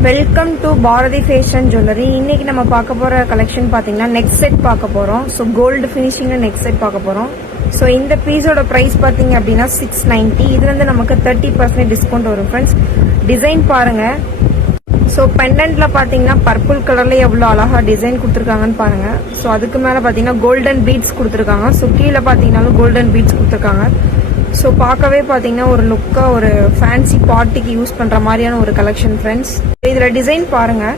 Welcome to Bharathi fashion jewellery. இன்னைக்கு நம்ம பார்க்க போற கலெக்ஷன் பாத்தீங்கன்னா நெக் செட் பார்க்க போறோம். ஸோ கோல்டு ஃபினிஷிங்ல நெக் செட் பார்க்க போறோம். ஸோ இந்த பீஸோட பிரைஸ் பாத்தீங்க அப்படின்னா 690. இதுல இருந்து நமக்கு 30% டிஸ்கவுண்ட் வரும் ஃப்ரெண்ட்ஸ். டிசைன் பாருங்க. ஸோ பெண்டன்ட்ல பாத்தீங்கன்னா பர்பிள் கலர்ல எவ்வளவு அழகா டிசைன் கொடுத்துருக்காங்கன்னு பாருங்க. ஸோ அதுக்கு மேல பாத்தீங்கன்னா கோல்டன் பீட்ஸ் கொடுத்துருக்காங்க. ஸோ கீழே பாத்தீங்கன்னாலும் கோல்டன் பீட்ஸ் கொடுத்துருக்காங்க. ஸோ பார்க்கவே பார்த்தீங்கன்னா ஒரு லுக்காக ஒரு ஃபேன்சி பார்ட்டிக்கு யூஸ் பண்ணுற மாதிரியான ஒரு கலெக்ஷன் ஃப்ரெண்ட்ஸ். இதில் டிசைன் பாருங்கள்.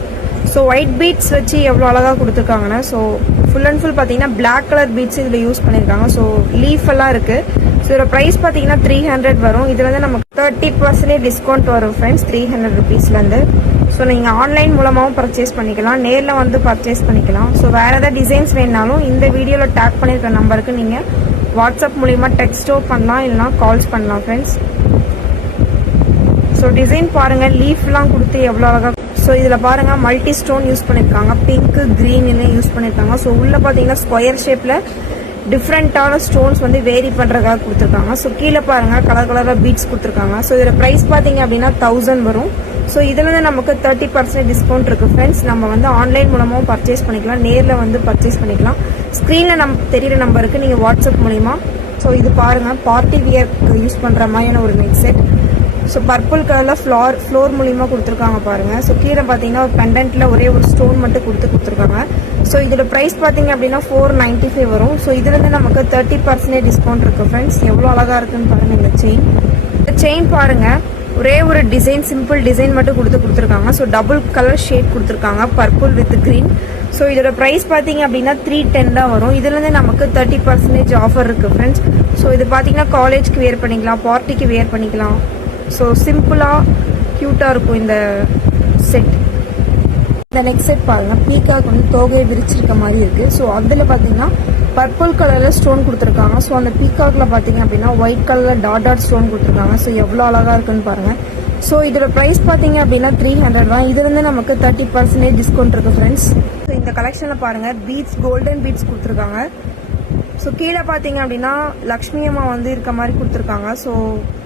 ஸோ ஒயிட் பீட்ஸ் வச்சு எவ்வளோ அழகாக கொடுத்துருக்காங்கன்னா, ஸோ ஃபுல் அண்ட் ஃபுல் பார்த்தீங்கன்னா பிளாக் கலர் பீட்ஸ் இதில் யூஸ் பண்ணியிருக்காங்க. ஸோ லீஃப் எல்லாம் இருக்குது. ஸோ இதோட ப்ரைஸ் பார்த்தீங்கன்னா 300 வரும். இதில் வந்து நமக்கு 30% டிஸ்கவுண்ட் வரும் ஃப்ரெண்ட்ஸ் 300 ருபீஸ்லேருந்து. ஸோ நீங்கள் ஆன்லைன் மூலமாகவும் பர்ச்சேஸ் பண்ணிக்கலாம், நேரில் வந்து பர்ச்சேஸ் பண்ணிக்கலாம். ஸோ வேறு ஏதாவது டிசைன்ஸ் வேணுனாலும் இந்த வீடியோவில் டேக் பண்ணியிருக்க நம்பருக்கு நீங்கள் வாட்ஸ்அப் மூலிமா டெக்ஸ்டோ பண்ணலாம், இல்லைனா கால்ஸ் பண்ணலாம் ஃப்ரெண்ட்ஸ். ஸோ டிசைன் பாருங்கள், லீஃப்லாம் கொடுத்து எவ்வளோ அழகாக. ஸோ இதில் பாருங்கள் மல்டி ஸ்டோன் யூஸ் பண்ணியிருக்காங்க, பிங்க் க்ரீன்னு யூஸ் பண்ணியிருக்காங்க. ஸோ உள்ளே பார்த்தீங்கன்னா ஸ்கொயர் ஷேப்பில் டிஃப்ரெண்ட்டான ஸ்டோன்ஸ் வந்து வேரி பண்ணுறதுக்காக கொடுத்துருக்காங்க. ஸோ கீழே பாருங்கள் கலர் கலராக பீட்ஸ் கொடுத்துருக்காங்க. ஸோ இதில் ப்ரைஸ் பார்த்தீங்க அப்படின்னா 1000 வரும். ஸோ இதில் வந்து நமக்கு 30% டிஸ்கவுண்ட் இருக்குது ஃப்ரெண்ட்ஸ். நம்ம வந்து ஆன்லைன் மூலமாகவும் பர்ச்சேஸ் பண்ணிக்கலாம், நேரில் வந்து பர்ச்சேஸ் பண்ணிக்கலாம். ஸ்க்ரீனில் தெரியிற நம்பருக்கு நீங்கள் வாட்ஸ்அப் மூலிமா. ஸோ இது பாருங்கள் பார்ட்டி வியர்க்கு யூஸ் பண்ணுற மாதிரியான ஒரு நெக் செட். ஸோ பர்பிள் கலரில் ஃப்ளோர் மூலிமா கொடுத்துருக்காங்க பாருங்கள். ஸோ கீழே பார்த்தீங்கன்னா ஒரு பெண்டன்ட்டில் ஒரே ஒரு ஸ்டோன் மட்டும் கொடுத்துருக்காங்க. ஸோ இதோட ப்ரைஸ் பார்த்தீங்க அப்படின்னா 495 வரும். ஸோ இதுலேருந்து நமக்கு 30% டிஸ்கவுண்ட் இருக்குது ஃப்ரெண்ட்ஸ். எவ்வளோ அழகாக இருக்குன்னு பாருங்கள் இந்த செயின். இந்த செயின் பாருங்கள், ஒரே ஒரு டிசைன், சிம்பிள் டிசைன் மட்டும் கொடுத்துருக்காங்க. ஸோ டபுள் கலர் ஷேட் கொடுத்துருக்காங்க, பர்பிள் வித் கிரீன். ஸோ இதோட ப்ரைஸ் பார்த்தீங்க அப்படின்னா 310 தான் வரும். இதுலேருந்து நமக்கு 30% ஆஃபர் இருக்குது ஃப்ரெண்ட்ஸ். ஸோ இது பார்த்தீங்கன்னா காலேஜ்க்கு வேர் பண்ணிக்கலாம், பார்ட்டிக்கு வேர் பண்ணிக்கலாம். ஸோ சிம்பிளாக க்யூட்டாக இருக்கும் இந்த செட். இந்த நெக் செட் பாருங்கள், பீக்காக் வந்து தோகையை விரிச்சிருக்க மாதிரி இருக்குது. ஸோ அதில் பார்த்தீங்கன்னா பர்பிள் கலரில் ஸ்டோன் கொடுத்துருக்காங்க. ஸோ அந்த பீக்காக்ல பார்த்தீங்க அப்படின்னா ஒயிட் கலரில் டாட் ஸ்டோன் கொடுத்துருக்காங்க. ஸோ எவ்வளோ அழகாக இருக்குன்னு பாருங்கள். ஸோ இதோட ப்ரைஸ் பார்த்தீங்க அப்படின்னா 300 தான். இதுலேருந்து நமக்கு 30% டிஸ்கவுண்ட் இருக்குது ஃப்ரெண்ட்ஸ். ஸோ இந்த கலெக்ஷனில் பாருங்கள் பீட்ஸ், கோல்டன் பீட்ஸ் கொடுத்துருக்காங்க. ஸோ கீழே பார்த்தீங்க அப்படின்னா லக்ஷ்மி அம்மா வந்து இருக்க மாதிரி கொடுத்துருக்காங்க. ஸோ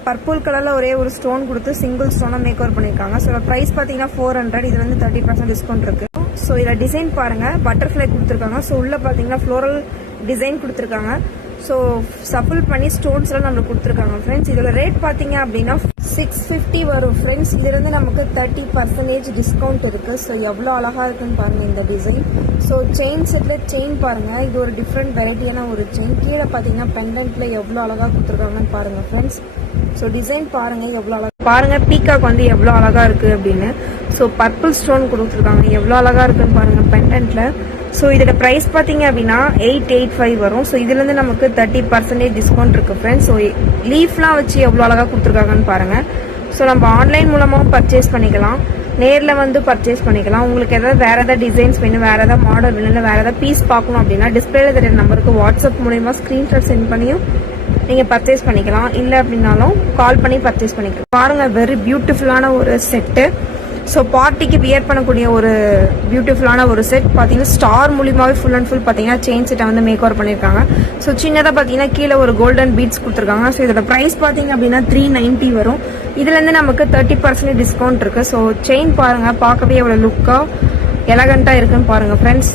பர்பிள் கலரில் ஒரே ஒரு ஸ்டோன் கொடுத்து சிங்கிள் ஸ்டோனாக மேக் ஓவர் பண்ணியிருக்காங்க. ஸோ ப்ரைஸ் பார்த்தீங்கன்னா 400. இது வந்து 30% டிஸ்கவுண்ட் இருக்குது. ஸோ இதில் டிசைன் பாருங்கள், பட்டர்ஃப்ளை கொடுத்துருக்காங்க. ஸோ உள்ளே பார்த்தீங்கன்னா ஃப்ளோரல் டிசைன் கொடுத்துருக்காங்க. ஸோ சஃபிள் பண்ணி ஸ்டோன்ஸ்லாம் நம்மளுக்கு கொடுத்துருக்காங்க ஃப்ரெண்ட்ஸ். இதோட ரேட் பார்த்தீங்க அப்படின்னா 650 வரும் ஃப்ரெண்ட்ஸ். இதுலேருந்து நமக்கு 30% டிஸ்கவுண்ட் இருக்குது. ஸோ எவ்வளோ அழகாக இருக்குன்னு பாருங்கள் இந்த design. So chain settle chain பாருங்கள், இது ஒரு டிஃப்ரெண்ட் வெரைட்டியான ஒரு செயின். கீழே பார்த்தீங்கன்னா பெண்டன்ட்டில் எவ்வளோ அழகாக கொடுத்துருக்காங்கன்னு பாருங்கள் ஃப்ரெண்ட்ஸ். ஸோ டிசைன் பாருங்கள் எவ்வளோ அழகாக பாருங்கள், பீக்காக் வந்து எவ்வளோ அழகாக இருக்குது அப்படின்னு. ஸோ பர்பிள் ஸ்டோன் கொடுத்துருக்காங்க, எவ்வளோ அழகாக இருக்குன்னு பாருங்கள் பெண்டன்ட்டில். ஸோ இதோட ப்ரைஸ் பார்த்தீங்க அப்படின்னா 885 வரும். ஸோ இதுலேருந்து நமக்கு 30% டிஸ்கவுண்ட் இருக்குது ஃப்ரெண்ட்ஸ். ஸோ லீஃப்லாம் வச்சு எவ்வளோ அழகாக கொடுத்துருக்காங்கன்னு பாருங்கள். ஸோ நம்ம ஆன்லைன் மூலமாகவும் பர்ச்சேஸ் பண்ணிக்கலாம், நேரில் வந்து பர்ச்சேஸ் பண்ணிக்கலாம். உங்களுக்கு எதாவது வேறு ஏதாவது டிசைன்ஸ் வேணும், வேறு ஏதாவது மாடல் வேணும், இல்லை வேறு ஏதாவது பீஸ் பார்க்கணும் அப்படின்னா டிஸ்பிளேல தெரியுற நம்பருக்கு வாட்ஸ்அப் மூலிமா ஸ்க்ரீன்ஷாட் சென்ட் பண்ணியும் நீங்கள் பர்ச்சேஸ் பண்ணிக்கலாம். இல்லை அப்படின்னாலும் கால் பண்ணி பர்ச்சேஸ் பண்ணிக்கலாம். பாருங்கள் வெரி பியூட்டிஃபுல்லான ஒரு செட்டு. ஸோ பார்ட்டிக்கு வியர் பண்ணக்கூடிய ஒரு பியூட்டிஃபுல்லான ஒரு செட். பார்த்தீங்கன்னா ஸ்டார் மூலியமாகவே ஃபுல் அண்ட் ஃபுல் பார்த்தீங்கன்னா செயின் செட்டை வந்து மேக் ஓவர் பண்ணியிருக்காங்க. ஸோ சின்னதாக பார்த்தீங்கன்னா கீழே ஒரு கோல்டன் பீட்ஸ் கொடுத்துருக்காங்க. ஸோ இதோட ப்ரைஸ் பார்த்தீங்க அப்படின்னா 390 வரும். இதுலேருந்து நமக்கு 30% டிஸ்கவுண்ட் இருக்குது. ஸோ செயின் பாருங்கள், பார்க்கவே எவ்வளோ லுக்காக எலகண்ட்டாக இருக்குன்னு பாருங்கள் ஃப்ரெண்ட்ஸ்.